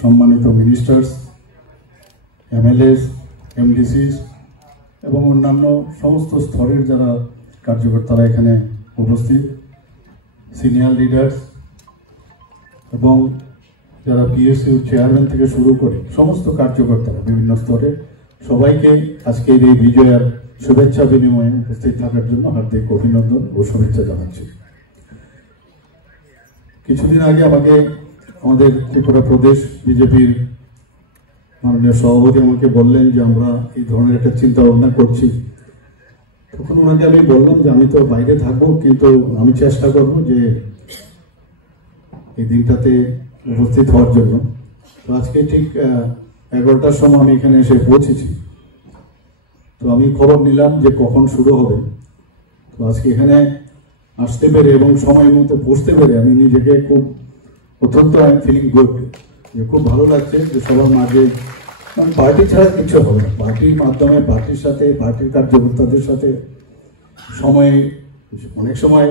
সম্মানিত ministers, MLS, এমডিসিস এবং অন্যান্য সমস্ত স্তরের যারা কার্যকর্তারা এখানে উপস্থিত, সিনিয়র লিডার্স এবং যারা পিএসইউ চেয়ারম্যান থেকে শুরু করে সমস্ত কার্যকর্তারা বিভিন্ন স্তরে, সবাইকে আজকের এই বিজয়ার শুভেচ্ছা বিনিময়ে উপস্থিত থাকার জন্য হার্দিক অভিনন্দন ও শুভেচ্ছা জানাচ্ছি। কিছুদিন আগে আমাকে আমাদের ত্রিপুরা প্রদেশ বিজেপির মাননীয় সভাপতি আমাকে বললেন যে আমরা এই ধরনের একটা চিন্তা ভাবনা করছি। তখন ওনাকে আমি বললাম যে আমি তো বাইরে থাকবো, কিন্তু আমি চেষ্টা করব যে এই দিনটাতে উপস্থিত হওয়ার জন্য। তো আজকে ঠিক 11টার সময় আমি এখানে এসে পৌঁছেছি। তো আমি খবর নিলাম যে কখন শুরু হবে। তো আজকে এখানে আসতে পেরে এবং সময় মতো পৌঁছতে পেরে আমি নিজেকে খুব অত্যন্ত আই এম ফিলিং গুড, যে খুব ভালো লাগছে যে সবার মাঝে পার্টি ছাড়া কিছু হবে না। পার্টির মাধ্যমে পার্টির সাথে, পার্টির কার্যকর্তাদের সাথে সময় অনেক সময়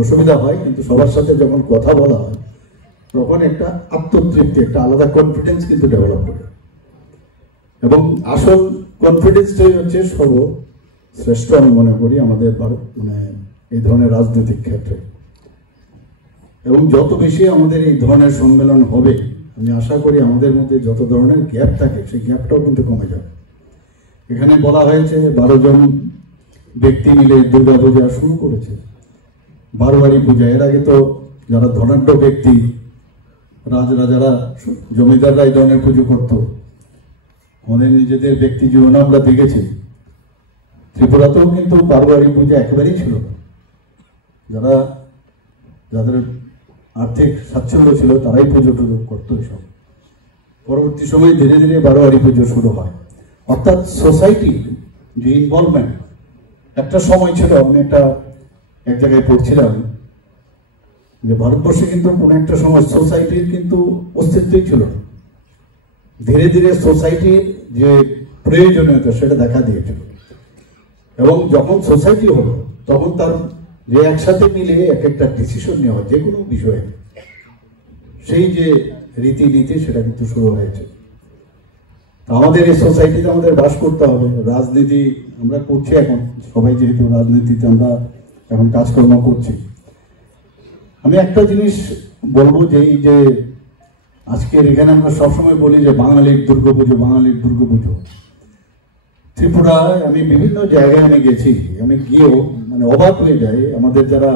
অসুবিধা হয়, কিন্তু সবার সাথে যখন কথা বলা হয় তখন একটা আত্মতৃপ্তি, একটা আলাদা কনফিডেন্স কিন্তু ডেভেলপ করে। এবং আসল কনফিডেন্সটাই হচ্ছে সর্বশ্রেষ্ঠ আমি মনে করি আমাদের মানে এই ধরনের রাজনৈতিক ক্ষেত্রে। এবং যত বেশি আমাদের এই ধরনের সম্মেলন হবে, আমি আশা করি আমাদের মধ্যে যত ধরনের গ্যাপ থাকে সেই গ্যাপটাও কিন্তু কমে যাবে। এখানে বলা হয়েছে 12 জন ব্যক্তি মিলে দুর্গা পূজা শুরু করেছে, বারোয়ারি পূজা। এর আগে তো যারা ধনাঢ্য ব্যক্তি, রাজরাজারা, জমিদাররা এই ধরনের পুজো করত। আমাদের নিজেদের ব্যক্তি জীবনে আমরা দেখেছি ত্রিপুরাতেও কিন্তু বারোয়ারি পূজা একেবারেই ছিল না। যাদের আর্থিক স্বাচ্ছন্দ্য ছিল তারাই পুজো টুজো করতো এসব। পরবর্তী সময়ে ধীরে ধীরে বারোয়ারি পুজো শুরু হয়। অর্থাৎ সোসাইটি যে ইনভলভমেন্ট, একটা সময় ছিল, আমি এক জায়গায় পড়ছিলাম যে ভারতবর্ষে কিন্তু কোন একটা সময় সোসাইটির কিন্তু অস্তিত্বই ছিল না। ধীরে ধীরে সোসাইটির যে প্রয়োজনীয়তা সেটা দেখা দিয়েছিল। এবং যখন সোসাইটি হলো তখন তার যে একসাথে মিলে এক একটা ডিসিশন নেওয়া যে কোনো বিষয়ে, সেই যে রীতিনীতি সেটা কিন্তু শুরু হয়েছে। আমাদের এই সোসাইটিতে আমাদের বাস করতে হবে। রাজনীতি আমরা করছি এখন, সবাই যেহেতু রাজনীতিতে আমরা এখন কাজকর্ম করছি। আমি একটা জিনিস বলবো যে এই যে আজকের এখানে আমরা সবসময় বলি যে বাঙালির দুর্গাপুজো, বাঙালির দুর্গাপুজো। ত্রিপুরায় আমি বিভিন্ন জায়গায় আমি গেছি, আমি গিয়েও মানে অবাক হয়ে যাই। আমাদের যারা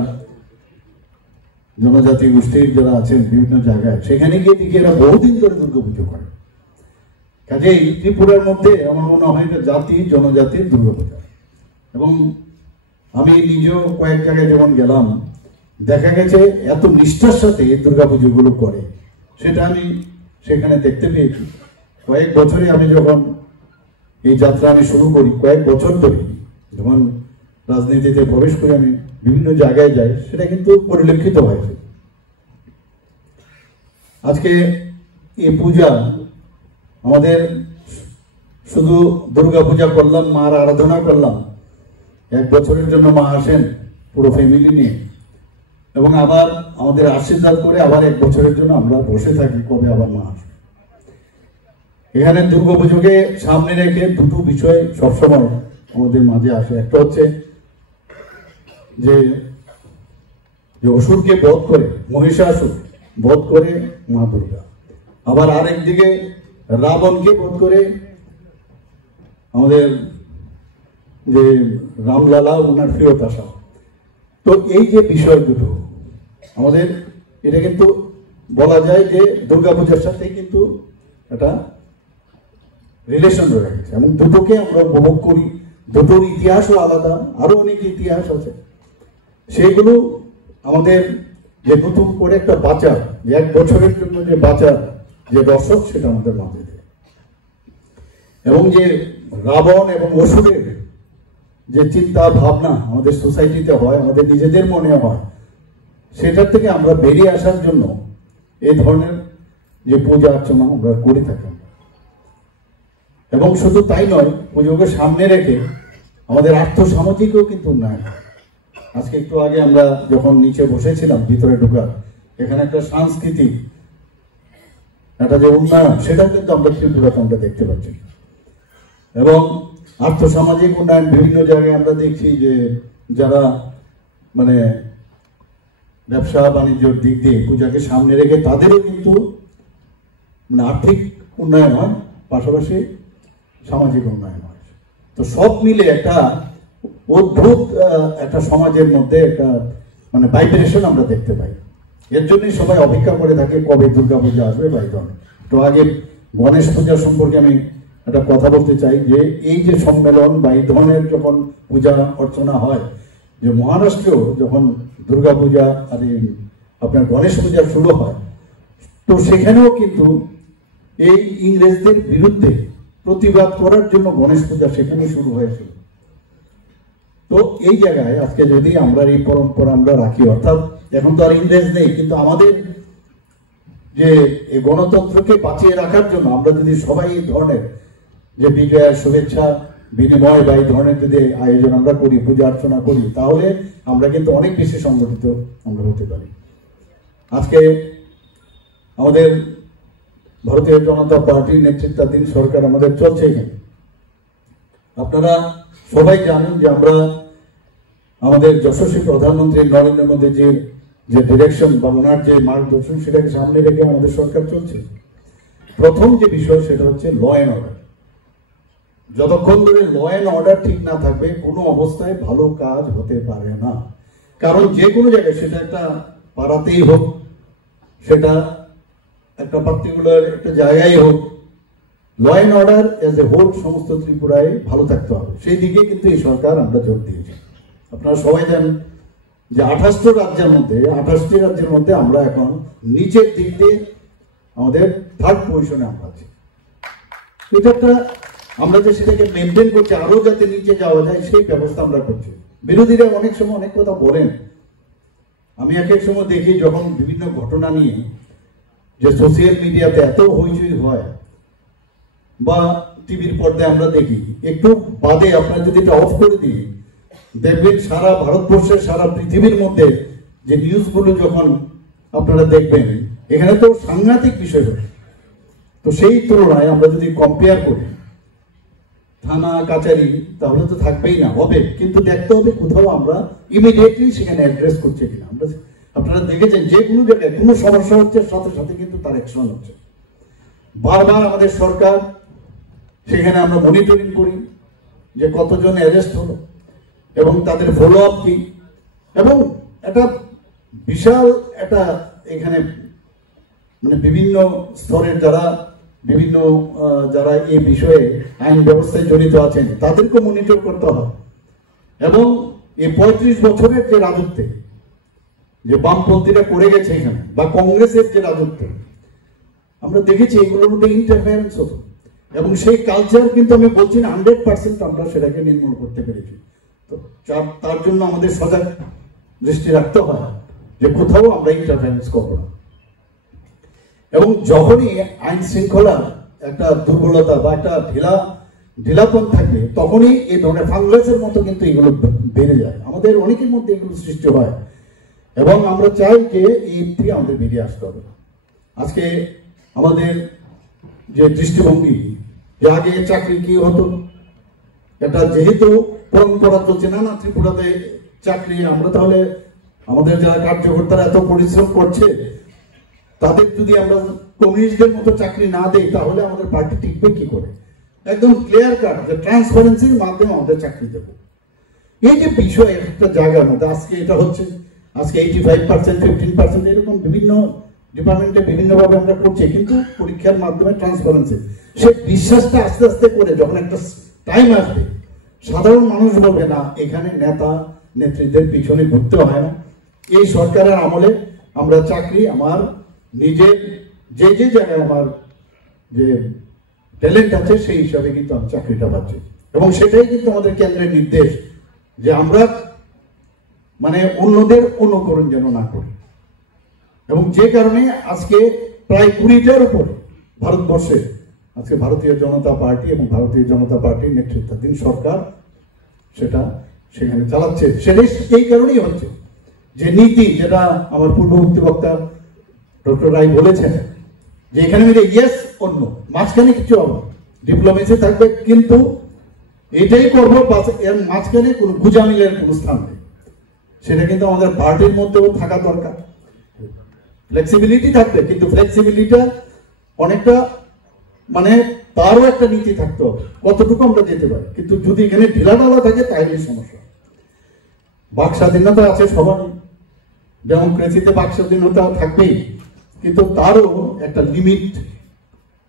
জনজাতি গোষ্ঠীর যারা আছেন বিভিন্ন জায়গায়, সেখানে গিয়ে দেখি এরা বহুদিন ধরে দুর্গাপুজো করে। কাজেই ত্রিপুরার মধ্যে আমার মনে হয় এটা জাতি জনজাতির দুর্গাপূজা। এবং আমি নিজেও কয়েক জায়গায় যখন গেলাম, দেখা গেছে এত নিষ্ঠার সাথে দুর্গাপুজোগুলো করে, সেটা আমি সেখানে দেখতে পেয়েছি। কয়েক বছরে আমি যখন এই যাত্রা আমি শুরু করি, কয়েক বছর ধরে যখন রাজনীতিতে প্রবেশ করে আমি বিভিন্ন জায়গায় যাই, সেটা কিন্তু পরিলক্ষিত হয়েছে। আজকে এই পূজা আমাদের শুধু দুর্গা পূজা করলাম, মার আরাধনা করলাম, 1 বছরের জন্য মা আসেন পুরো ফ্যামিলি নিয়ে, এবং আবার আমাদের আশীর্বাদ করে আবার 1 বছরের জন্য আমরা বসে থাকি কবে আবার মা আসবে। এখানে দুর্গাপুজোকে সামনে রেখে দুটো বিষয় সবসময় আমাদের মাঝে আসে। একটা হচ্ছে যে অসুরকে বধ করে, মহিষাসুর বধ করে মা দুর্গা, আবার আরেকদিকে রাবণকে বধ করে আমাদের যে রামলালা ওনার ফেরত আসা। তো এই যে বিষয় দুটো আমাদের, এটা কিন্তু বলা যায় যে দুর্গাপূজার সাথে কিন্তু একটা রিলেশন রয়ে গেছে, এবং দুটোকে আমরা উপভোগ করি। দুটোর ইতিহাসও আলাদা, আরো অনেক ইতিহাস আছে। সেইগুলো আমাদের যে নতুন করে একটা বাঁচার, যে 1 বছরের জন্য যে বাঁচার যে দর্শক, সেটা আমাদের মাঝে দেয়। এবং যে রাবণ এবং অসুরের যে চিন্তা ভাবনা আমাদের সোসাইটিতে হয়, আমাদের নিজেদের মনে হয়, সেটার থেকে আমরা বেরিয়ে আসার জন্য এই ধরনের যে পূজা অর্চনা আমরা করে থাকি। এবং শুধু তাই নয়, পুজোকে সামনে রেখে আমাদের আর্থসামাজিকও কিন্তু উন্নয়ন। আজকে একটু আগে আমরা যখন নিচে বসেছিলাম ভিতরে ঢোকার, এখানে একটা সাংস্কৃতিক একটা যে উন্নয়ন, সেটা কিন্তু আমরা ত্রিপুরাতে আমরা দেখতে পাচ্ছি। এবং আর্থসামাজিক উন্নয়ন বিভিন্ন জায়গায় আমরা দেখছি যে যারা মানে ব্যবসা বাণিজ্যের দিক দিয়ে পূজাকে সামনে রেখে তাদেরও কিন্তু মানে আর্থিক উন্নয়ন হয়, পাশাপাশি সামাজিক উন্নয়ন হয়। তো সব মিলে একটা অদ্ভুত একটা সমাজের মধ্যে একটা মানে ভাইব্রেশন আমরা দেখতে পাই। এর জন্যই সবাই অপেক্ষা করে থাকে কবে দুর্গা পূজা আসবে বা এই ধরনের। তো আগে গণেশ পূজা সম্পর্কে আমি একটা কথা বলতে চাই যে এই যে সম্মেলন বা এই ধরনের যখন পূজা অর্চনা হয়, যে মহারাষ্ট্রেও যখন দুর্গা পূজা আর আপনার গণেশ পূজা শুরু হয়, তো সেখানেও কিন্তু এই ইংরেজদের বিরুদ্ধে প্রতিবাদ করার জন্য গণেশ পূজা সেখানে শুরু হয়েছিল। তো এই জায়গায় আজকে যদি আমরা এই পরম্পরা আমরা রাখি, অর্থাৎ এখন তো আর ইংরেজ নেই, কিন্তু আমাদের যে এই গণতন্ত্রকে বাঁচিয়ে রাখার জন্য আমরা যদি সবাই এই ধরনের যে বিজয়ের শুভেচ্ছা বিনিময় বা এই ধরনের যদি আয়োজন আমরা করি, পূজা অর্চনা করি, তাহলে আমরা কিন্তু অনেক বেশি সংগঠিত আমরা হতে পারি। আজকে আমাদের ভারতীয় জনতা পার্টির নেতৃত্বাধীন সরকার আমাদের চলছে এখানে। আপনারা সবাই জানেন যে আমরা আমাদের যশস্বী প্রধানমন্ত্রী নরেন্দ্র মোদীজির যে ডিরেকশন বা ওনার যে মার্গদর্শন, সেটাকে সামনে রেখে আমাদের সরকার চলছে। প্রথম যে বিষয় সেটা হচ্ছে ল অ্যান্ড অর্ডার। যতক্ষণ ধরে ল অ্যান্ড অর্ডার ঠিক না থাকবে কোনো অবস্থায় ভালো কাজ হতে পারে না। কারণ যে কোনো জায়গায়, সেটা একটা পাড়াতেই হোক, সেটা একটা পার্টিকুলার একটা জায়গায় হোক, law and order as a whole সমস্ত ত্রিপুরায় ভালো থাকতে হবে। সেই দিকে কিন্তু এই সরকার আমরা জোর দিয়েছি। আপনারা সবাই জানেন যে 28টি রাজ্যের মধ্যে আমরা এখন নিচের দিক দিয়ে আমাদের 3rd পজিশনে আমরা আছি। এটা একটা আমরা যে সেটাকে মেনটেন করছি, আরো যাতে নিচে যাওয়া যায় সেই ব্যবস্থা আমরা করছি। বিরোধীরা অনেক সময় অনেক কথা বলেন, আমি এক এক সময় দেখি যখন বিভিন্ন ঘটনা নিয়ে যে সোশ্যাল মিডিয়াতে এত হইচই হয় বা টিভির পর্দায় আমরা দেখি, একটু বাদে আপনারা যদি এটা অফ করে দিই, দেখবেন সারা ভারতবর্ষের সারা পৃথিবীর মধ্যে যে নিউজগুলো যখন আপনারা দেখবেন, এখানে তো সাংঘাতিক বিষয় হয়। তো সেই তুলনায় আমরা যদি কম্পেয়ার করি থানা কাচারি, তাহলে তো থাকবেই না, হবে, কিন্তু দেখতে হবে কোথাও আমরা ইমিডিয়েটলি সেখানে অ্যাড্রেস করছে কিনা। আমরা আপনারা দেখেছেন যে কোনো জায়গায় কোনো সমস্যা হচ্ছে, সাথে সাথে কিন্তু তার অ্যাকশন হচ্ছে। বারবার আমাদের সরকার সেখানে আমরা মনিটরিং করি যে কতজন অ্যারেস্ট হলো এবং তাদের ফলো আপ কি, এবং একটা বিশাল একটা এখানে মানে বিভিন্ন স্তরের যারা এই বিষয়ে আইন ব্যবস্থায় জড়িত আছেন তাদেরকে মনিটর করতে হয়। এবং এই 35 বছরের যে রাজত্বে যে বামপন্থীরা করে গেছে এখানে, বা কংগ্রেসের যে রাজত্ব, আমরা দেখেছি এগুলোর মধ্যে ইন্টারফারেন্স হতো, এবং সেই কালচার কিন্তু আমি বলছি না 100% আমরা সেটাকে নির্মূল করতে পেরেছি। তো তার জন্য আমাদের সজাগ দৃষ্টি রাখতে হয় যে কোথাও আমরা ইন্টারফারেন্স করবো না। এবং যখনই আইন শৃঙ্খলা একটা দুর্বলতা বা একটা ঢিলাপন থাকবে, তখনই এই ধরনের ফাঙ্গাসের মতো কিন্তু এগুলো বেড়ে যায়, আমাদের অনেকের মধ্যে এগুলো সৃষ্টি হয়। এবং আমরা চাই যে এই থেকে আমাদের বেরিয়ে আসতে হবে। আজকে আমাদের যে দৃষ্টিভঙ্গি, যে আগে চাকরি কি হতো, এটা যেহেতু পরম্পরা চলছে না ত্রিপুরাতে চাকরি, আমরা তাহলে আমাদের যারা কার্যকর্তারা এত পরিশ্রম করছে, তাদের যদি আমরা কমিউনিস্টদের মতো চাকরি না দেই, তাহলে আমাদের পার্টি টিকবে কি করে? একদম ক্লিয়ার কাট যে ট্রান্সপারেন্সির মাধ্যমে আমাদের চাকরি দেবো। এই যে বিষয় একটা জায়গার মধ্যে আজকে এটা হচ্ছে, আজকে 85%, 15% এরকম বিভিন্ন ডিপার্টমেন্টে বিভিন্নভাবে আমরা করছি, কিন্তু পরীক্ষার মাধ্যমে ট্রান্সপারেন্সি, সে বিশ্বাসটা আস্তে আস্তে করে যখন একটা টাইম আসবে, সাধারণ মানুষ বলবে না এখানে নেতা নেত্রীদের পিছনে ঘুরতে হয় না। এই সরকারের আমলে আমরা চাকরি আমার নিজের যে জায়গায় আমার যে ট্যালেন্ট আছে সেই হিসাবে কিন্তু আমি চাকরিটা পাচ্ছি, এবং সেটাই কিন্তু আমাদের কেন্দ্রের নির্দেশ যে আমরা মানে অন্যদের অনুকরণ যেন না করি। এবং যে কারণে আজকে প্রায় 20টার উপরে ভারতবর্ষে আজকে ভারতীয় জনতা পার্টি এবং ভারতীয় জনতা পার্টির নেতৃত্বাধীন সরকার সেটা সেখানে চালাচ্ছে। সেটাই এই কারণেই হচ্ছে যে নীতি, যেটা আমার পূর্ববর্তী বক্তা ডক্টর রায় বলেছেন যে এখানে মিলে ইয়েস অন্য, মাঝখানে কিছু হবে, ডিপ্লোমেসি থাকবে, কিন্তু এটাই করবো, এর মাঝখানে কোনো গুজামিলের কোনো স্থান নেই। সেটা কিন্তু আমাদের পার্টির মধ্যেও থাকা দরকার। ফ্লেক্সিবিলিটি থাকবে, কিন্তু ফ্লেক্সিবিলিটিটা অনেকটা মানে তারও একটা নীতি থাকতে হবে, কতটুকু আমরা যেতে পারি। কিন্তু যদি এখানে ঢিলাঢালা থাকে তাহলে সমস্যা। বাক স্বাধীনতা আছে সবারই, ডেমোক্রেসিতে বাক স্বাধীনতা থাকবেই, কিন্তু তারও একটা লিমিট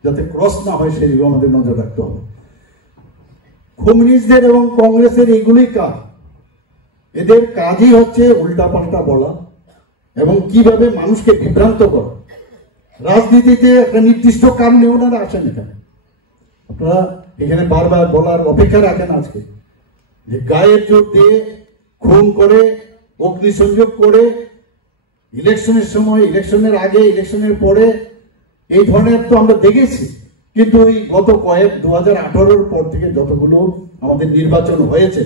যাতে ক্রস না হয় সেদিকে আমাদের নজর রাখতে হবে। কমিউনিস্টদের এবং কংগ্রেসের এইগুলি কাজ, এদের কাজই হচ্ছে উল্টাপাল্টা বলা এবং কিভাবে মানুষকে বিভ্রান্ত করা। রাজনীতিতে একটা নির্দিষ্ট কারণে ওনারা আসেন এখানে, আপনারা এখানে বারবার বলার অপেক্ষা রাখেন আজকে, যে গায়ের জোর দিয়ে খুন করে, অগ্নিসংযোগ করে, ইলেকশনের সময়, ইলেকশনের আগে, ইলেকশনের পরে, এই ধরনের তো আমরা দেখেছি। কিন্তু ওই গত 2018-র পর থেকে যতগুলো আমাদের নির্বাচন হয়েছে,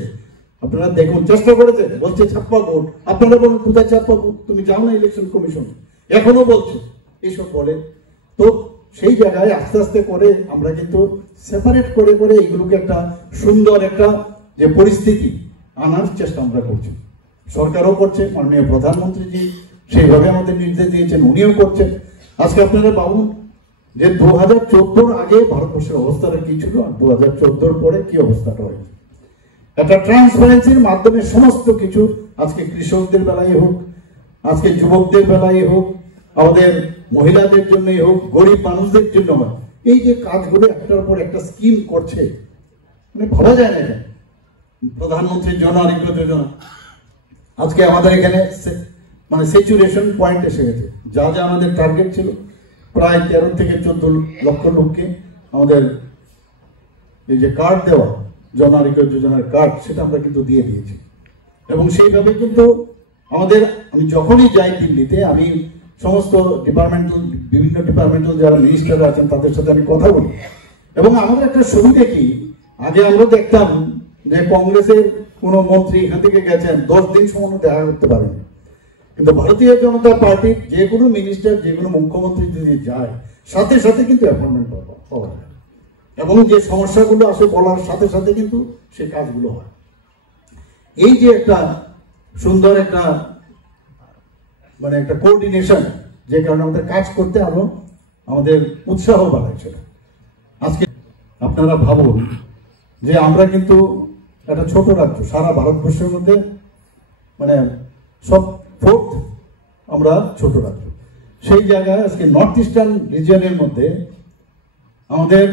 আপনারা দেখুন, চেষ্টা করেছেন, বলছে ছাপ্পা ভোট, আপনারা বলুন কোথায় ছাপ্পা ভোট, তুমি যাও না ইলেকশন কমিশন, এখনো বলছে এইসব বলে। তো সেই জায়গায় আস্তে আস্তে করে আমরা কিন্তু সেপারেট করে করে এইগুলোকে একটা সুন্দর একটা যে পরিস্থিতি আনার চেষ্টা আমরা করছি, সরকারও করছে, মাননীয় প্রধানমন্ত্রীজি সেইভাবে আমাদের নির্দেশ দিয়েছেন, উনিও করছেন। আজকে আপনারা ভাবুন যে 2014-র আগে ভারতবর্ষের অবস্থাটা কি ছিল, আর 2014-র পরে কি অবস্থাটা হয়েছে। একটা ট্রান্সপারেন্সির মাধ্যমে সমস্ত কিছু, আজকে কৃষকদের বেলায় হোক, আজকে যুবকদের বেলায় হোক, আমাদের মহিলাদের জন্যই হোক, গরিব মানুষদের জন্য হোক, এই যে কাজগুলো একটার পর একটা স্কিম করছে, মানে ভাবা যায় না। প্রধানমন্ত্রীর জন আরোগ্য যোজনা আজকে আমাদের এখানে মানে স্যাচুরেশন পয়েন্ট এসে গেছে। যা যা আমাদের টার্গেট ছিল, প্রায় 13 থেকে 14 লক্ষ লোককে আমাদের এই যে কার্ড দেওয়া, জন আরোগ্য যোজনার কার্ড, সেটা আমরা কিন্তু দিয়ে দিয়েছি। এবং সেইভাবে কিন্তু আমাদের, আমি যখনই যাই দিল্লিতে, আমি সমস্ত বিভিন্ন ডিপার্টমেন্টাল যারা মিনিস্টাররা আছেন তাদের সাথে আমি কথা বলি। এবং আমাদের একটা সুবিধা কি, আগে আমরা দেখতাম যে কংগ্রেসের কোনো মন্ত্রী এখান থেকে গেছেন 10 দিন সময় দেখা করতে পারেন, কিন্তু ভারতীয় জনতা পার্টির যে কোনো মিনিস্টার, যে কোনো মুখ্যমন্ত্রী যদি যায়, সাথে সাথে কিন্তু অ্যাপয়েন্টমেন্ট পাওয়া যায়, এবং যে সমস্যাগুলো আসে বলার সাথে সাথে কিন্তু সে কাজগুলো হয়। এই যে একটা সুন্দর একটা মানে একটা কোঅর্ডিনেশন, যে কারণে আমাদের কাজ করতে আরো আমাদের উৎসাহ বাড়াচ্ছে। আজকে আপনারা ভাবুন যে আমরা কিন্তু একটা ছোট রাজ্য, সারা ভারতবর্ষের মধ্যে মানে সব 4th আমরা ছোট রাজ্য। সেই জায়গায় আজকে নর্থ ইস্টার্ন রিজিয়নের মধ্যে আমাদের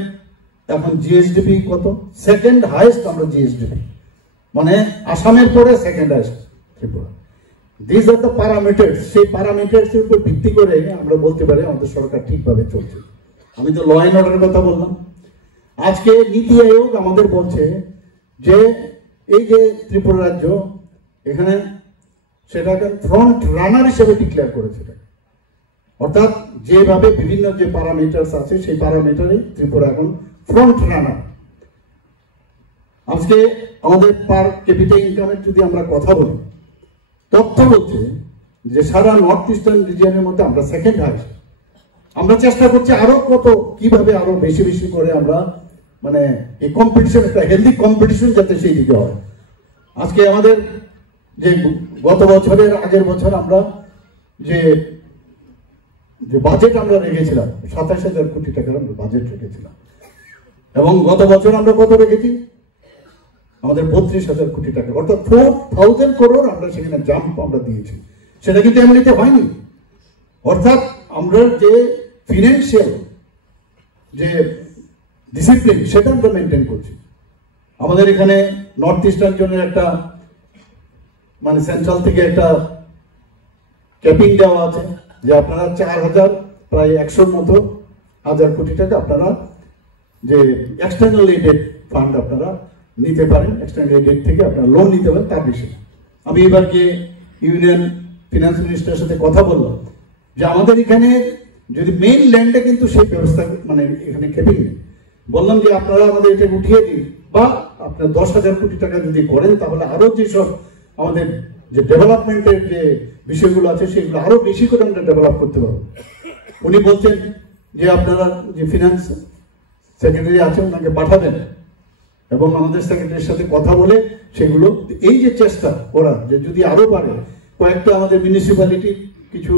এখন জিএসডিপি কত, সেকেন্ড হাইয়েস্ট আমরা জিএসডিপি, মানে আসামের পরে second highest Tripura. This are the parameters. সেই প্যারামিটার্স এর উপর ভিত্তি করে আমরা বলতে পারি আমাদের সরকার ঠিকভাবে চলছে। আমি তো ল অ্যান্ড অর্ডারের কথা বললাম। আজকে নীতি আয়োগ আমাদের বলছে যে এই যে ত্রিপুরা রাজ্য, এখানে সেটাকে ফ্রন্ট রানার হিসেবে ডিক্লেয়ার করেছে। অর্থাৎ যেভাবে বিভিন্ন যে প্যারামিটার্স আছে, সেই প্যারামিটারে ত্রিপুরা এখন ফ্রন্ট রানার। আজকে আমাদের পার ক্যাপিটা ইনকামের যদি আমরা কথা বলি, তথ্য বলছে যে সারা নর্থ ইস্টার্ন রিজিয়নের মধ্যে আমরা সেকেন্ড হাইয়েস্ট। আমরা চেষ্টা করছি আরো কত কিভাবে আরো বেশি বেশি করে আমরা মানে এই কম্পিটিশন, একটা হেলদি কম্পিটিশন যাতে সেই দিকে হয়। আজকে আমাদের যে গত বছরের আগের বছর আমরা যে বাজেট আমরা রেখেছিলাম 27,000 কোটি টাকার আমরা বাজেট রেখেছিলাম, এবং গত বছর আমরা কত রেখেছি, আমাদের 32,000 কোটি টাকা, অর্থাৎ 4,000 crore আমরা সেখানে জাম্প আমরা দিয়েছি। সেটা কিন্তু এমনিতে হয়নি। অর্থাৎ আমরা যে ফিনান্সিয়াল যে ডিসিপ্লিন, সেটা আমরা মেনটেন করছি। আমাদের এখানে নর্থ ইস্টার্ন জোনের একটা মানে সেন্ট্রাল থেকে একটা ক্যাপিং দেওয়া আছে, যে আপনারা 4,000 প্রায় 100-র মতো হাজার কোটি টাকা আপনারা যে এক্সটার্নাল এডেড ফান্ড আপনারা নিতে পারেন, এক্সটার্নাল এডেড থেকে আপনারা লোন নিতে পারেন, তার বেশি। আমি এবার গিয়ে ইউনিয়ন ফিনান্স মিনিস্টারের সাথে কথা বললাম যে আমাদের এখানে যদি মেইন ল্যান্ডে কিন্তু সেই ব্যবস্থা মানে এখানে ক্যাপিং নেই। বললাম যে আপনারা আমাদের এটা উঠিয়ে দিন, বা আপনার 10,000 কোটি টাকা যদি করেন, তাহলে আরো যেসব আমাদের যে ডেভেলপমেন্টের যে বিষয়গুলো আছে সেগুলো আরো বেশি করে আমরা ডেভেলপ করতে পারবো। উনি বলছেন যে আপনারা যে ফিনান্স সেক্রেটারি আছে ওনাকে পাঠাবেন এবং আমাদের সেক্রেটারির সাথে কথা বলে সেগুলো এই যে চেষ্টা করা যে যদি আরো বাড়ে, কয়েকটা আমাদের মিউনিসিপ্যালিটি কিছু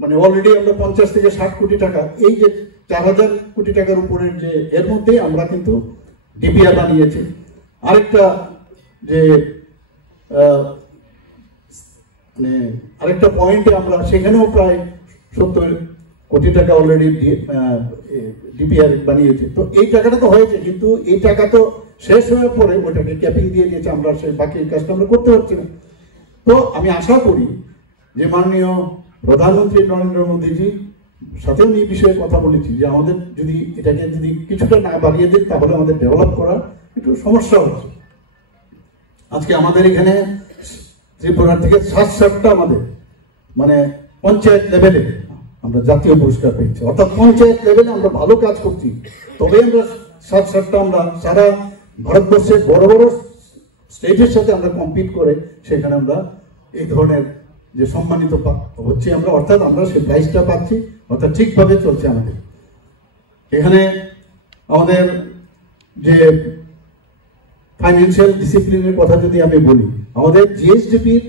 মানে অলরেডি আমরা 50 থেকে 60 কোটি টাকা, এই যে 4000 কোটি টাকার উপরের যে এর মধ্যে আমরা কিন্তু ডিপিআর বানিয়েছি। আরেকটা যে মানে আরেকটা পয়েন্টে আমরা সেখানেও প্রায় 70 কোটি টাকা অলরেডি ডিপিআর বানিয়েছে। তো এই টাকাটা তো হয়েছে, কিন্তু এই টাকা তো শেষ হওয়ার পরে ওটাকে ক্যাপিং দিয়ে দিয়েছে, আমরা সেই বাকি কাজটা আমরা করতে পারছি না। তো আমি আশা করি যে মাননীয় প্রধানমন্ত্রী নরেন্দ্র মোদীজি সাথে উনি এই বিষয়ে কথা বলেছি যে আমাদের যদি এটাকে যদি কিছুটা না বাড়িয়ে দেন তাহলে আমাদের ডেভেলপ করা একটু সমস্যা হচ্ছে। আজকে আমাদের এখানে ত্রিপুরা থেকে 7-7টা আমাদের মানে পঞ্চায়েত লেভেলে আমরা জাতীয় পুরস্কার পেয়েছি, অর্থাৎ পঞ্চায়েত লেভেলে আমরা ভালো কাজ করছি, তবে আমরা 7-7টা আমরা সারা ভারতবর্ষের বড় বড় স্টেটের সাথে আমরা কম্পিট করে সেখানে আমরা এই ধরনের যে সম্মানিত হচ্ছে আমরা, অর্থাৎ আমরা সেই প্রাইজটা পাচ্ছি, অর্থাৎ ঠিকভাবে চলছে আমাদের এখানে। আমাদের যে ফাইন্যান্সিয়াল ডিসিপ্লিনের কথা যদি আমি বলি, আমাদের জিএসডিপির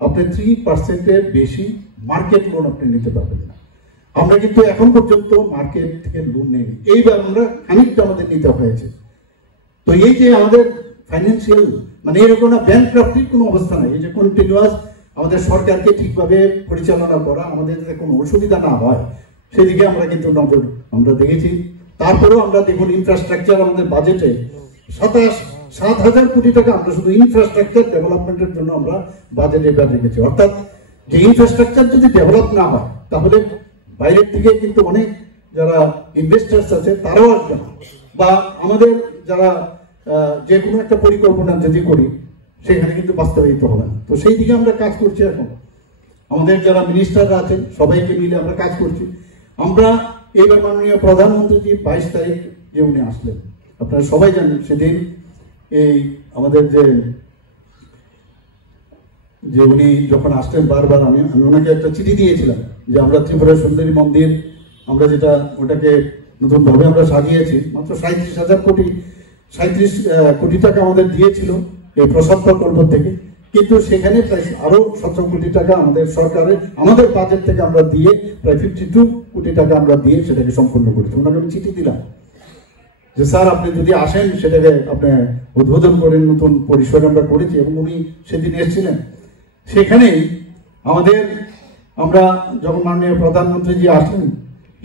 আপনি 3%-এর বেশি মার্কেট লোন আপনি নিতে পারবেন না। আমরা কিন্তু এখন পর্যন্ত মার্কেট থেকে লোন নেই, এইবার আমরা খানিকটা আমাদের নিতে হয়েছে। তো এই যে আমাদের ফাইন্যান্সিয়াল মানে এরকম না ব্যাংকক্রাফটির কোনো অবস্থা নাই, এই যে কন্টিনিউয়াস আমাদের সরকারকে ঠিকভাবে পরিচালনা করা, আমাদের যাতে কোনো অসুবিধা না হয় সেদিকে আমরা কিন্তু নজর আমরা দেখেছি। তারপরেও আমরা দেখুন ইনফ্রাস্ট্রাকচার আমাদের বাজেটে 7,000 কোটি টাকা আমরা শুধু ইনফ্রাস্ট্রাকচার ডেভেলপমেন্টের জন্য আমরা বাজেটে এবার রেখেছি। অর্থাৎ যে ইনফ্রাস্ট্রাকচার যদি ডেভেলপ না হয় তাহলে বাইরের থেকে কিন্তু অনেক যারা ইনভেস্টার্স আছে তারাও আসবে না, বা আমাদের যারা যে কোনো একটা পরিকল্পনা যদি করি সেখানে কিন্তু বাস্তবায়িত হবে না। তো সেই দিকে আমরা কাজ করছি। এখন আমাদের যারা মিনিস্টাররা আছেন সবাইকে মিলে আমরা কাজ করছি। আমরা এইবার মাননীয় প্রধানমন্ত্রী 22 তারিখ যে উনি আসলেন, আপনারা সবাই জানেন সেদিন এই আমাদের যে উনি যখন আসলেন বারবার আমি ওনাকে একটা চিঠি দিয়েছিলাম যে আমরা ত্রিপুরা সুন্দরী মন্দির আমরা যেটা ওটাকে নতুনভাবে আমরা সাজিয়েছি, মাত্র 37 কোটি টাকা আমাদের দিয়েছিল এই প্রসাদ প্রকল্প থেকে, কিন্তু সেখানে প্রায় আরো 17 কোটি টাকা আমাদের সরকারের আমাদের বাজেট থেকে আমরা দিয়ে প্রায় 52 কোটি টাকা আমরা দিয়ে সেটাকে সম্পূর্ণ করেছি। ওনাকে আমি চিঠি দিলাম যে স্যার আপনি যদি আসেন সেটাকে আপনি উদ্বোধন করেন, নতুন পরিসরে আমরা করেছি। এবং উনি সেদিন এসেছিলেন, সেখানেই আমরা যখন মাননীয় প্রধানমন্ত্রীজি আসলেন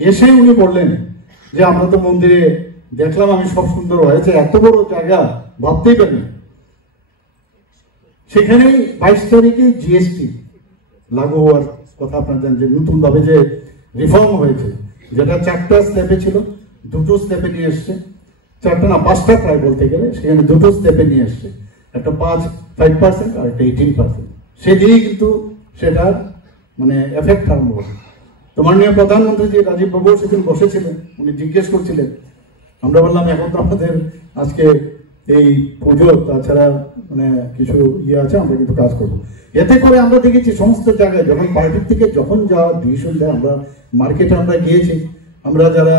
এসে উনি বললেন যে আমরা তো মন্দিরে দেখলাম আমি সব সুন্দর হয়েছে, এত বড় জায়গা ভাবতেই পারি। সেখানেই 22 তারিখে জিএসটি লাগু হওয়ার কথা আপনারা জানেন, যে নতুন ভাবে যে রিফর্ম হয়েছে, যেটা 4টা স্টেপে ছিল 2টো স্টেপে নিয়ে এসছে, 4টা না 5টা প্রায় বলতে গেলে, সেখানে 2টো স্টেপে নিয়ে এসছে, একটা 5% আর একটা 18%। সেদিনই কিন্তু সেটা মানে এফেক্ট আরম্ভ হবে। তো মাননীয় প্রধানমন্ত্রী যে রাজীব বাবু সেদিন বসেছিলেন, উনি জিজ্ঞেস করছিলেন, আমরা বললাম এখন তো আমাদের আজকে এই পুজো, তাছাড়া মানে কিছু ইয়ে আছে, আমরা কিন্তু কাজ করবো। এতে করে আমরা দেখেছি সমস্ত জায়গায় যখন পার্টির থেকে যখন যাওয়া ডিসিশন দেয়, আমরা মার্কেটে আমরা গিয়েছি, আমরা যারা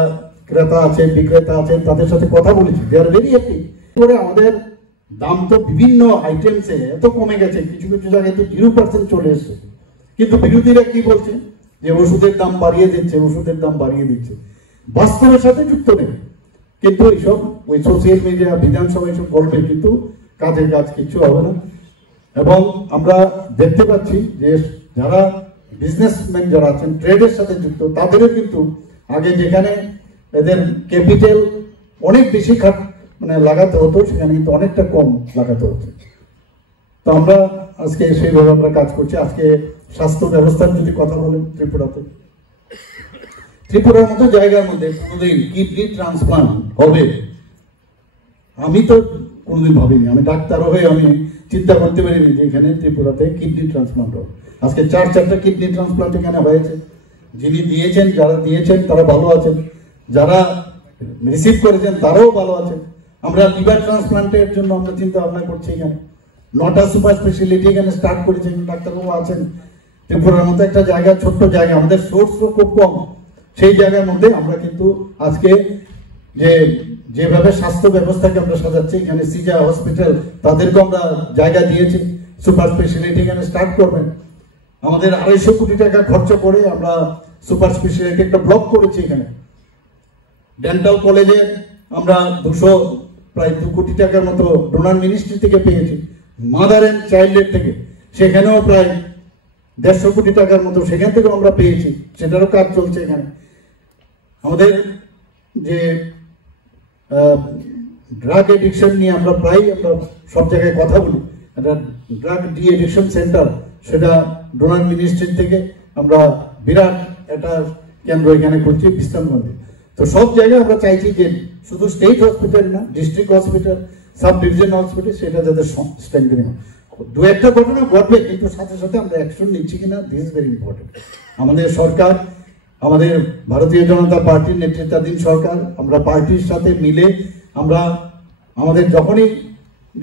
ক্রেতা আছে বিক্রেতা আছেন তাদের সাথে কথা বলেছি, দে আর ভেরি হ্যাপি করে। আমাদের দাম তো বিভিন্ন আইটেমসে এত কমে গেছে, কিছু কিছু জায়গায় তো 0% চলে এসছে, কিন্তু বিরোধীরা কি বলছে যে ওষুধের দাম বাড়িয়ে দিচ্ছে, ওষুধের দাম বাড়িয়ে দিচ্ছে, বাস্তবের সাথে যুক্ত নেই। কিন্তু এইসব ওই সোশ্যাল মিডিয়া বিধানসভা এইসব বলবে, কিন্তু কাজের কাজ কিছু হবে না। এবং আমরা দেখতে পাচ্ছি যে যারা বিজনেসম্যান যারা আছেন ট্রেডের সাথে যুক্ত, তাদেরও কিন্তু আগে যেখানে এদের ক্যাপিটাল অনেক বেশি মানে লাগাতে হতো, সেখানে কিন্তু অনেকটা কম লাগাতে হচ্ছে। তো আমরা আজকে সেইভাবে আমরা কাজ করছি। আজকে স্বাস্থ্য ব্যবস্থার যদি কথা বলেন, ত্রিপুরার মতো জায়গার মধ্যে কোনোদিন কিডনি ট্রান্সপ্লান্ট হবে আমি তো কোনোদিন ভাবিনি, আমি ডাক্তার হয়ে আমি চিন্তা করতে পারিনি যে এখানে ত্রিপুরাতে কিডনি ট্রান্সপ্লান্ট হবে। আজকে 4টা কিডনি ট্রান্সপ্লান্ট এখানে হয়েছে। যিনি দিয়েছেন, যারা দিয়েছেন তারা ভালো আছেন, যারা রিসিভ করেছেন তারাও ভালো আছেন। আমরা লিভার ট্রান্সপ্লান্টের জন্য আমরা চিন্তা ভাবনা করছি, এখানে 9টা সুপার স্পেশালিটি এখানে স্টার্ট করেছেন, ডাক্তারবাবু আছেন। ত্রিপুরার মতো একটা জায়গা, ছোট্ট জায়গা, আমাদের সোর্সও খুব কম, সেই জায়গার মধ্যে আমরা কিন্তু আজকে যেভাবে স্বাস্থ্য ব্যবস্থাকে আমরা সাজাচ্ছি, এখানে সিজা হসপিটাল তাদেরকে আমরা জায়গা দিয়েছি, সুপার স্পেশালিটি এখানে স্টার্ট করবেন। আমাদের 250 কোটি টাকা খরচ করে আমরা সুপার স্পেশালিটি একটা ব্লক করেছি এখানে। ডেন্টাল কলেজে আমরা প্রায় 2 কোটি টাকার মতো ডোনার মিনিস্ট্রি থেকে পেয়েছি। মাদার অ্যান্ড চাইল্ডের থেকে সেখানেও প্রায় 150 কোটি টাকার মতো সেখান থেকেও আমরা পেয়েছি, সেটারও কাজ চলছে এখানে। আমাদের যে ড্রাগ এডিকশন নিয়ে আমরা সব জায়গায় কথা বলি, একটা ড্রাগ ডি এডিকশন সেন্টার, সেটা ডোনার মিনিস্ট্রি থেকে আমরা বিরাট একটা কেন্দ্র এখানে করছি বিশ্রামগঞ্জে। তো সব জায়গায় আমরা চাইছি যে শুধু স্টেট হসপিটাল না, district hospital, sub division hospital, সেটা যাতে স্ট্রেংথেনিং হয়। দু একটা ঘটনা ঘটবে, কিন্তু সাথে সাথে আমরা অ্যাকশন নিচ্ছি কিনা, দিস ইজ ভেরি ইম্পর্টেন্ট। আমাদের সরকার, আমাদের ভারতীয় জনতা পার্টির নেতৃত্বাধীন সরকার, আমরা পার্টির সাথে মিলে আমরা আমাদের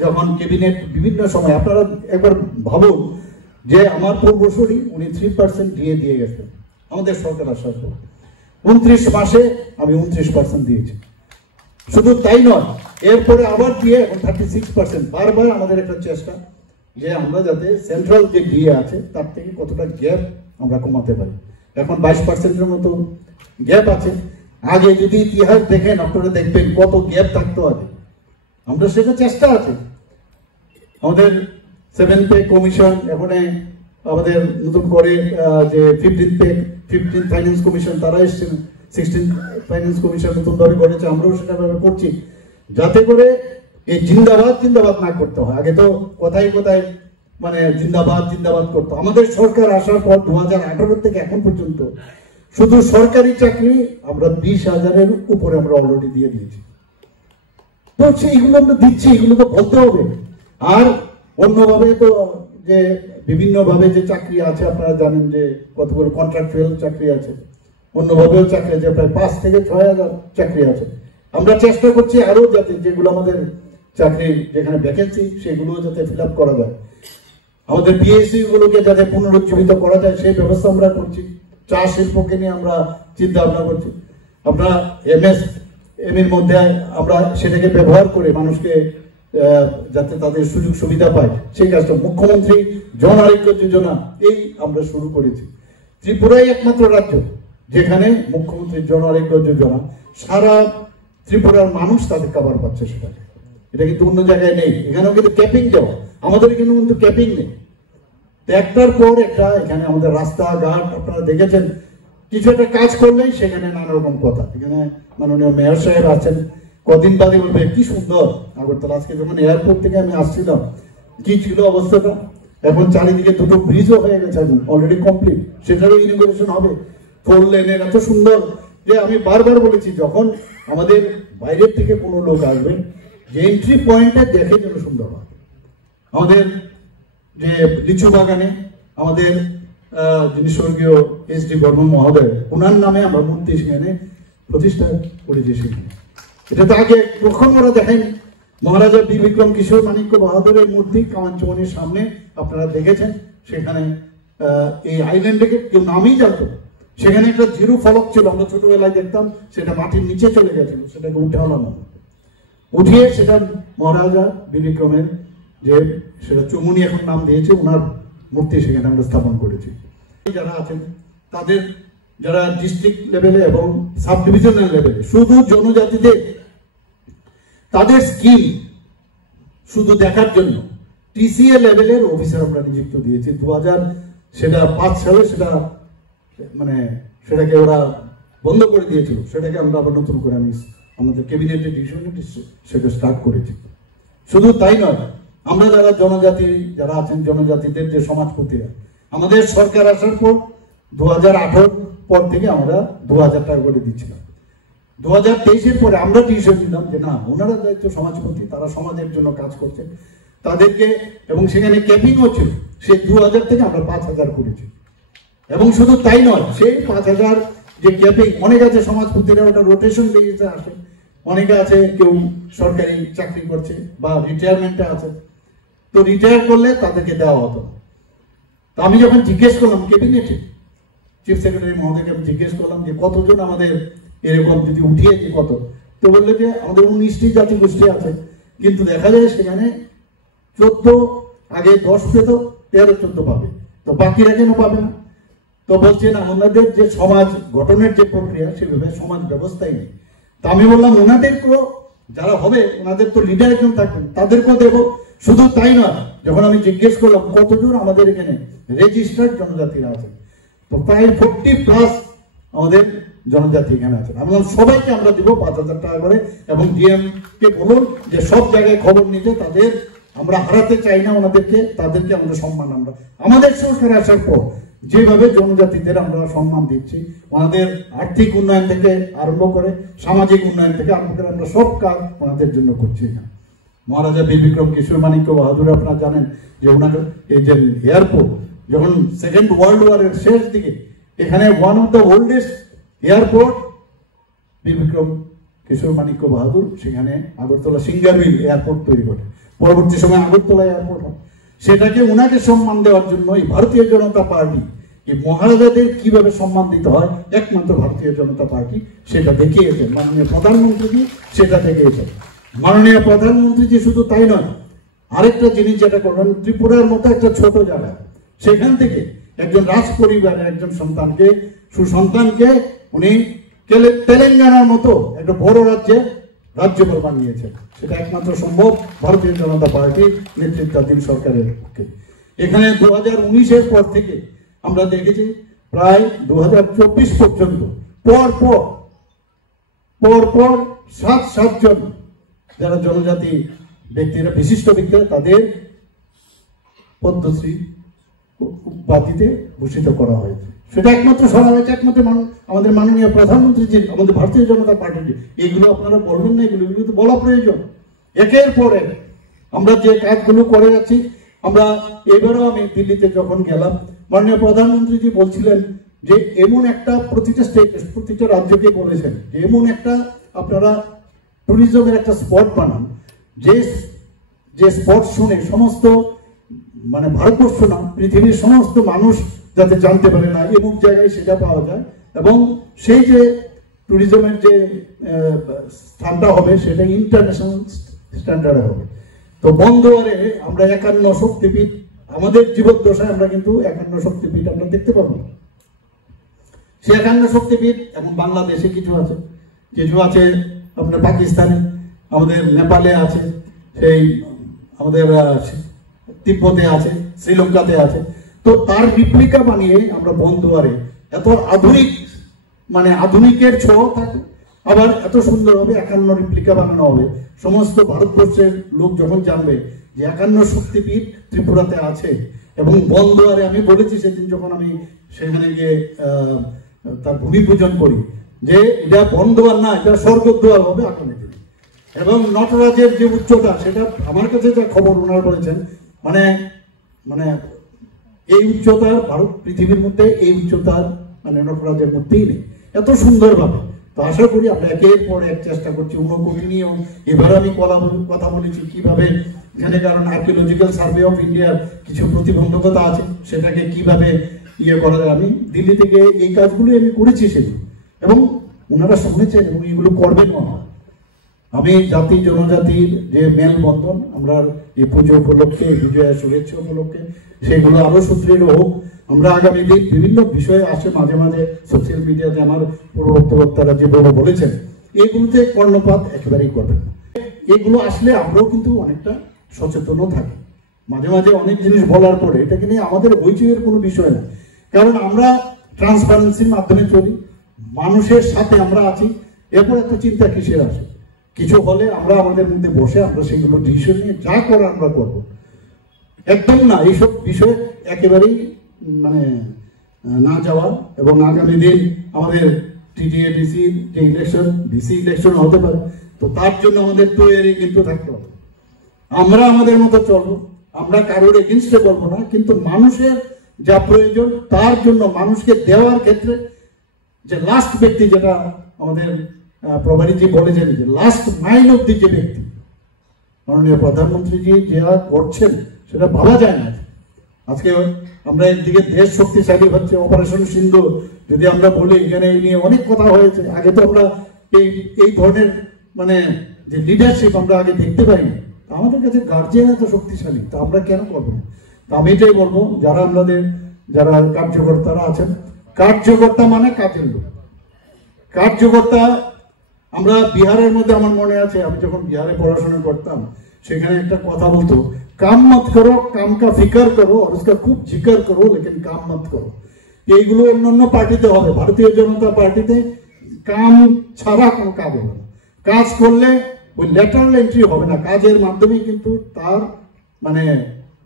যখন ক্যাবিনেট বিভিন্ন সময়, আপনারা একবার ভাবুন যে আমার পূর্বসূরি উনি 3% দিয়ে গেছেন আমাদের সরকার আসার পর। 29 মাসে আমি 29% দিয়েছি। শুধু তাই নয়, এরপরে আবার দিয়ে এখন 36%। বারবার আমাদের একটা চেষ্টা যে আমরা যাতে সেন্ট্রাল যে ডিএ আছে তার থেকে কতটা গ্যাপ আমরা কমাতে পারি। এখন 22%-এর মতো গ্যাপ আছে। আগে যদি ইতিহাস দেখেন আপনারা দেখবেন কত গ্যাপ থাকতো আগে। আমরা সেটা চেষ্টা আছে। আমাদের 7th পে কমিশন, এখন আমাদের নতুন করে যে 15th ফাইন্যান্স কমিশন তারা এসছেন, 16th ফাইন্যান্স কমিশন নতুন ভাবে করেছে, আমরাও সেটা ভাবে করছি, যাতে করে এই জিন্দাবাদ না করতে হয়। আগে তো কোথায় মানে জিন্দাবাদ করতো। আমাদের সরকার আসার পর 2018 থেকে এখন পর্যন্ত শুধু সরকারি চাকরি আমরা 20,000-এর উপরে আমরা অলরেডি দিয়ে দিয়েছি। তো সেইগুলো আমরা দিচ্ছি, এগুলো তো বলতে হবে। আর অন্যভাবে তো যে বিভিন্নভাবে যে চাকরি আছে, আপনারা জানেন যে কতগুলো কন্ট্রাকচুয়াল চাকরি আছে, অন্যভাবেও চাকরি আছে, প্রায় 5 থেকে 6,000 চাকরি আছে। আমরা চেষ্টা করছি আরো যাতে যেগুলো আমাদের চাকরি যেখানে ভ্যাকেন্সি সেগুলো যাতে ফিল আপ করা যায়, আমাদের পিএসসি গুলোকে যাতে পুনরুজ্জীবিত করা যায় সেই ব্যবস্থা আমরা করছি। চা শিল্পকে নিয়ে আমরা চিন্তা ভাবনা করছি। আমরা এমএসএমইর মধ্যে আমরা সেটাকে ব্যবহার করে মানুষকে যাতে তাদের সুযোগ সুবিধা পায় সেই কাজটা মুখ্যমন্ত্রী জন আরোগ্য যোজনা এই আমরা শুরু করেছি। ত্রিপুরাই একমাত্র রাজ্য যেখানে মুখ্যমন্ত্রী জন আরোগ্য যোজনা সারা ত্রিপুরার মানুষ তাদের কভার পাচ্ছে। সেটাকে এটা কিন্তু অন্য জায়গায় নেই। এখানেও কিন্তু ক্যাপিং দেওয়া, আমাদের এখানে কিন্তু ক্যাপিং নেই। একটার পর একটা এখানে আমাদের রাস্তাঘাট আপনারা দেখেছেন, কিছু একটা কাজ করলেই সেখানে নানা রকম কথা। এখানে মাননীয় মেয়র সাহেব আছেন, কদিন বাদে বলবে কি সুন্দর আগরতলা। আজকে যখন এয়ারপোর্ট থেকে আমি আসছিলাম কি ছিল অবস্থাটা, এখন চারিদিকে 2টো ব্রিজও হয়ে গেছে, অলরেডি কমপ্লিট, সেটারও ইনোগ্রেশন হবে। 4 লেনের এত সুন্দর যে আমি বারবার বলেছি, যখন আমাদের বাইরের থেকে কোনো লোক আসবে যে এন্ট্রি পয়েন্টে দেখে যেন সুন্দর হয়। আমাদের যে লিচু বাগানে আমাদের যিনি স্বর্গীয় এস.ডি. বর্মন মহোদয়, ওনার নামে আমরা মূর্তি সেখানে প্রতিষ্ঠা করেছি। সেখানে এটা তো আগে কখন ওরা দেখেন। মহারাজা বি বিক্রম কিশোর মাণিক্য বাহাদুরের মূর্তি কামানচমনির সামনে আপনারা দেখেছেন। সেখানে এই আইল্যান্ডে কেউ নামই জানতো। সেখানে একটা জিরো ফলক ছিল, আমরা ছোটবেলায় দেখতাম, সেটা মাটির নিচে চলে গেছিল, সেটাকে উঠিয়ে সেটা মহারাজা বি বিক্রমের যে সেটা চমুনি এখন নাম দিয়েছে, ওনার মূর্তি সেখানে আমরা স্থাপন করেছি। যারা আছেন তাদের যারা ডিস্ট্রিক্ট লেভেলে এবং সাব ডিভিশনাল লেভেলে শুধু জনজাতিদের তাদের স্কিল শুধু দেখার জন্য টিসিএ লেভেলের অফিসার আমরা নিযুক্ত দিয়েছি। 2005 সালে সেটা মানে সেটাকে ওরা বন্ধ করে দিয়েছিল, সেটাকে আমরা আবার নতুন করে আমি আমাদের ক্যাবিনেটে ডিসিশন সেটা স্টার্ট করেছি। শুধু তাই নয়, আমরা যারা জনজাতি যারা আছেন, জনজাতিদের যে সমাজপতিরা, আমাদের সরকার আসার পর 2018 পর থেকে আমরা 2,000 টাকা করে দিচ্ছিলাম। 2023-এর পরে আমরা ডিসিশন নিলাম যে না, ওনারা দায়িত্ব সমাজপতি, তারা সমাজের জন্য কাজ করছে তাদেরকে, এবং সেখানে ক্যাপিংও ছিল, সেই 2,000 থেকে আমরা 5,000 করেছি। এবং শুধু তাই নয়, সেই 5,000 যে ক্যাপিং, অনেক আছে সমাজপতিরা ওটা রোটেশন বেরিয়েছে আসে, অনেকে আছে কেউ সরকারি চাকরি করছে বা রিটায়ারমেন্টে আছে, তো রিটায়ার করলে তাদেরকে দেওয়া হতো। তো আমি যখন জিজ্ঞেস করলাম ক্যাবিনেটে চিফ সেক্রেটারি মহোদয়কে আমি জিজ্ঞেস করলাম যে কতজন আমাদের এরকম যদি উঠিয়েছে কত, তো বললে যে আমাদের 19টি জাতিগোষ্ঠী আছে, কিন্তু দেখা যায় সেখানে 14, আগে 10 পেত, 13-14 পাবে, তো বাকিরা কেন পাবে না? তো বলছে না, ওনাদের যে সমাজ গঠনের যে প্রক্রিয়া সেভাবে সমাজ ব্যবস্থাই নেই। তো আমি বললাম ওনাদেরকেও যারা হবে ওনাদের তো লিডার একজন থাকবেন, তাদেরকেও দেবো। শুধু তাই নয়, যখন আমি জিজ্ঞেস করলাম কতজন আমাদের এখানে রেজিস্টার্ড জনজাতিরা আছে, তো প্রায় 40+ আমাদের জনজাতি এখানে আছে। আমরা সবাইকে আমরা দিব 5,000 টাকা করে, এবং ডিএম কে বলুন যে সব জায়গায় খবর নিতে, তাদের আমরা হারাতে চাই না ওনাদেরকে, তাদেরকে আমরা সম্মান, আমরা আমাদের সরকার আসার পর যেভাবে জনজাতিদের আমরা সম্মান দিচ্ছি, ওনাদের আর্থিক উন্নয়ন থেকে আরম্ভ করে সামাজিক উন্নয়ন থেকে আরম্ভ করে আমরা সব কাজ ওনাদের জন্য করছি। না, মহারাজা বীর বিক্রম কিশোর মানিক্য বাহাদুর আপনারা জানেন যে ওনার এই যে এয়ারপোর্ট, যখন সেকেন্ড ওয়ার্ল্ড ওয়ারের শেষ দিকে এখানে one of the oldest airport বীর বিক্রম কিশোর মানিক্য বাহাদুর সেখানে আগরতলা সিঙ্গারবিল এয়ারপোর্ট তৈরি করে, পরবর্তী সময় আগরতলা এয়ারপোর্ট হয়। সেটাকে ওনাকে সম্মান দেওয়ার জন্য এই ভারতীয় জনতা পার্টি, এই মহারাজাদের কিভাবে সম্মান দিতে হয় একমাত্র ভারতীয় জনতা পার্টি সেটা দেখিয়েছেন। মাননীয় প্রধানমন্ত্রী সেটা দেখিয়েছেন। মাননীয় প্রধানমন্ত্রী শুধু তাই নয়, আরেকটা জিনিস যেটা করলেন, ত্রিপুরার মতো একটা ছোট জায়গা, সেখান থেকে একজন রাজ পরিবারের একজন সন্তানকে, সুসন্তানকে উনি তেলেঙ্গানার মতো একটা বড় রাজ্যে রাজ্যপাল বানিয়েছেন। সেটা একমাত্র সম্ভব ভারতীয় জনতা পার্টির নেতৃত্বাধীন সরকারের পক্ষে। এখানে 2019-এর পর থেকে আমরা দেখেছি প্রায় 2024 পর্যন্ত পরপর 7 জন যারা জনজাতি ব্যক্তিরা, বিশিষ্ট ব্যক্তিরা, তাদের পদ্মশ্রী উপাধিতে ভূষিত করা হয়েছে। সেটা একমাত্র সভা হয়েছে একমাত্র আমাদের মাননীয় প্রধানমন্ত্রী, আমাদের ভারতীয় জনতা পার্টি। এইগুলো আপনারা বলবেন না, এগুলো তো বলা প্রয়োজন। একের পরে আমরা যে কাজগুলো করে যাচ্ছি, আমরা এবারও আমি দিল্লিতে যখন গেলাম, মাননীয় প্রধানমন্ত্রীজি বলছিলেন যে এমন একটা প্রতিটা স্টেট, প্রতিটা রাজ্যকে বলেছেন যে এমন একটা আপনারা ট্যুরিজমের একটা স্পট বানান, যে স্পট শুনে সমস্ত মানে ভারতবর্ষ না, পৃথিবীর সমস্ত মানুষ যাতে জানতে পারে না এমন জায়গায় সেটা পাওয়া যায়, এবং সেই যে ট্যুরিজমের যে স্থানটা হবে সেটা ইন্টারন্যাশনাল স্ট্যান্ডার্ডে হবে। তো বন্দোয়ারে আমরা 51 শক্তিপীঠ, আমাদের জীবদ্দশায় আমরা কিন্তু 51 শক্তিপীঠ আমরা দেখতে পাবো। সে 51 শক্তিপীঠ এখন বাংলাদেশে কিছু আছে আপনার পাকিস্তানে, আমাদের নেপালে আছে, সেই আমাদের তিব্বতে আছে, শ্রীলঙ্কাতে আছে। তো তার রিপ্লিকা বানিয়ে আমরা বন্দোয়ারে এত আধুনিক, মানে আধুনিকের ছোঁয়া থাকে, আবার এত সুন্দর হবে 51 রিপ্লিকা বানানো হবে। সমস্ত ভারতবর্ষের লোক যখন জানবে যে 51 শক্তিপীঠ ত্রিপুরাতে আছে, এবং বন্দোয়ারে আমি বলেছি সেদিন যখন আমি সেখানে গিয়ে তার ভূমি পূজন করি, যে এটা বন্দোয়ার না, এটা স্বর্গদ্বার হবে আগামী দিনে। এবং নটরাজের যে উচ্চতা, সেটা আমার কাছে যা খবর ওনারা বলেছেন, মানে মানে এই উচ্চতার ভারত পৃথিবীর মধ্যে এই উচ্চতার মানে নটরাজের মধ্যেই নেই, এত সুন্দরভাবে। তো আশা করি আমরা একের পর এক চেষ্টা করছি ঊনকোটি নিয়েও। এবার আমি কথা বলেছি কিভাবে এখানে, কারণ আর্কিওলজিক্যাল সার্ভে অফ ইন্ডিয়ার কিছু প্রতিবন্ধকতা আছে, সেটাকে কিভাবে করা যায়। আমি দিল্লি থেকে এই কাজগুলো আমি করেছি সেগুলো, এবং ওনারা শুনেছেন এবং এগুলো করবেনও। আমি জাতি জনজাতির যে মেলবন্ধন আমরা এই পুজো উপলক্ষে, বিজয়া শুভেচ্ছা উপলক্ষে, সেগুলো আরো সুদৃঢ় হোক। আমরা আগামী দিন বিভিন্ন বিষয়ে আসে মাঝে মাঝে সোশ্যাল মিডিয়াতে আমার পূর্ববর্তী বক্তারা যেভাবে বলেছেন, এগুলোতে কর্ণপাত একেবারেই করবেন না। এগুলো আসলে আমরাও কিন্তু অনেকটা সচেতনও থাকি। মাঝে মাঝে অনেক জিনিস বলার পরে এটাকে নিয়ে আমাদের হইচইয়ের কোনো বিষয় না, কারণ আমরা ট্রান্সপারেন্সির মাধ্যমে চলি, মানুষের সাথে আমরা আছি। এরপর একটা চিন্তা কিসের আসে, কিছু হলে আমরা আমাদের মধ্যে বসে আমরা সেগুলো ডিসিশন নিয়ে যা করার আমরা করবো। একদম না, এইসব বিষয়ে একেবারেই মানে না যাওয়া। এবং আগামী দিন আমাদের টিটিএডিসি যে ইলেকশন, ডিসি ইলেকশন হতে পারে, তো তার জন্য আমাদের তৈরি কিন্তু থাকতে হবে। আমরা আমাদের মতো চলবো, আমরা কারোর এগেনস্টে বলবো না, কিন্তু মানুষের যা প্রয়োজন তার জন্য মানুষকে দেওয়ার ক্ষেত্রে যে লাস্ট ব্যক্তি, যেটা আমাদের প্রভারীজি বলেছেন যে লাস্ট মাইল অব্দি যে ব্যক্তি, মাননীয় প্রধানমন্ত্রীজি যা করছেন সেটা ভাবা যায় না। আজকে আমরা একদিকে দেশ শক্তিশালী হচ্ছে, অপারেশন সিন্ধু যদি আমরা বলি, এখানে এই নিয়ে অনেক কথা হয়েছে। আগে তো আমরা এই ধরনের মানে যে লিডারশিপ আমরা আগে দেখতে পাইনি। আমাদের কাছে গার্জিয়ান এত শক্তিশালী, তা আমরা কেন করবো না? তা আমি এটাই বলবো, যারা কার্যকর্তারা আছেন, কার্যকর্তা মানে কাজের লোক। কার্যকর্তা আমরা বিহারের মধ্যে, আমার মনে আছে আমি যখন বিহারে পড়াশোনা করতাম, সেখানে একটা কথা বলতো, কাম মত করো, কাম কা ফিকার করো, আর উসকা খুব জিকার করো, লেকিন কাম মত করো। এইগুলো অন্যান্য পার্টিতে হবে, ভারতীয় জনতা পার্টিতে কাম ছাড়া কোনো কাজ হবে না। কাজ করলে ওই লেটারাল এন্ট্রি হবে না, কাজের মাধ্যমেই কিন্তু তার মানে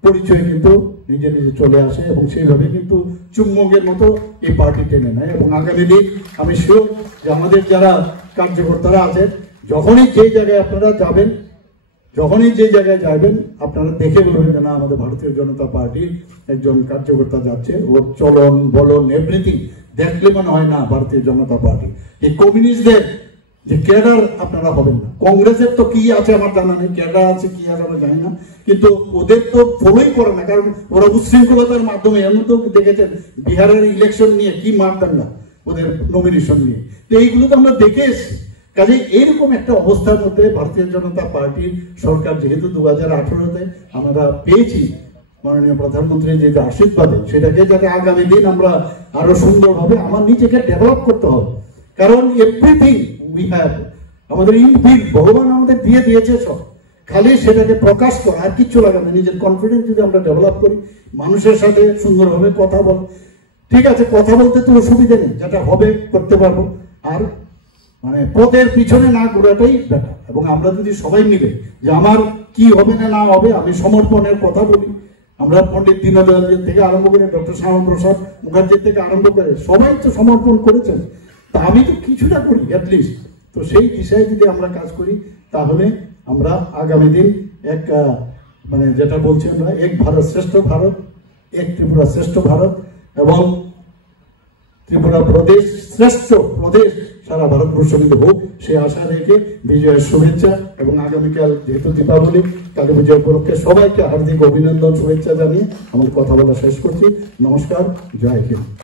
পরিচয় কিন্তু নিজে নিজে চলে আসে, এবং সেইভাবে কিন্তু চুম্বকের মতো এই পার্টি টেনে নেয়। এবং আগামী দিন আমি শিওর যে আমাদের যারা কার্যকর্তারা আছেন, যখনই যে জায়গায় আপনারা যাবেন, আপনারা দেখে বলবেন যে না, আমাদের ভারতীয় জনতা পার্টির একজন কার্যকর্তা যাচ্ছে, ওর চলন বলন এভরিথিং দেখলে মনে হয় না ভারতীয় জনতা পার্টি। এই কমিউনিস্টদের যে ক্যাডার আপনারা হবেন না। কংগ্রেসের তো কি আছে আমার জানা নেই, ক্যাডার আছে কি আছে আমরা জানি না, কিন্তু ওদের তো ফলোই করে না, কারণ ওরা উচ্ছৃঙ্খলতার মাধ্যমে, এমন তো দেখেছেন বিহারের ইলেকশন নিয়ে কি মারদাঙ্গা, ওদের নমিনেশন নিয়ে, তো এইগুলো তো আমরা দেখে এসছি। কাজে এইরকম একটা অবস্থার মধ্যে ভারতীয় জনতা পার্টির সরকার, যেহেতু 2018-তে আমরা পেয়েছি মাননীয় প্রধানমন্ত্রীর যে আশীর্বাদে, সেটাকে যাতে আগামী দিন আমরা আরো সুন্দরভাবে আমার নিজেকে ডেভেলপ করতে হবে। কারণ এভরিথিং উই হ্যাভ, আমাদের ইনবিল্ট ভগবান আমাদের দিয়ে দিয়েছে সব, খালি সেটাকে প্রকাশ করা, আর কিচ্ছু লাগে না। নিজের কনফিডেন্স যদি আমরা ডেভেলপ করি, মানুষের সাথে সুন্দরভাবে কথা বল, ঠিক আছে, কথা বলতে তো অসুবিধা নেই, যেটা হবে করতে পারবো, আর মানে পদের পিছনে না ঘোরাটাই ব্যাপার। এবং আমরা যদি সবাই মিলে যে আমার কি হবে না না হবে, আমি সমর্পণের কথা বলি, আমরা পণ্ডিত দীনদয়াল থেকে আরম্ভ করে ডক্টর শ্যামাপ্রসাদ মুখার্জির থেকে আরম্ভ করে সবাই তো সমর্পণ করেছেন, তা আমি তো কিছুটা করি অ্যাটলিস্ট। তো সেই দিশায় যদি আমরা কাজ করি, তাহলে আমরা আগামী দিন এক মানে যেটা বলছি আমরা, এক ভারত শ্রেষ্ঠ ভারত, এক ত্রিপুরা শ্রেষ্ঠ ভারত, এবং ত্রিপুরা প্রদেশ শ্রেষ্ঠ প্রদেশ সারা ভারতবর্ষ কিন্তু হোক, সেই আশা রেখে বিজয়ের শুভেচ্ছা। এবং আগামীকাল যেহেতু দীপাবলি, কালী পুজো উপলক্ষে সবাইকে হার্দিক অভিনন্দন শুভেচ্ছা জানিয়ে আমার কথা বলা শেষ করছি। নমস্কার, জয় হিন্দ।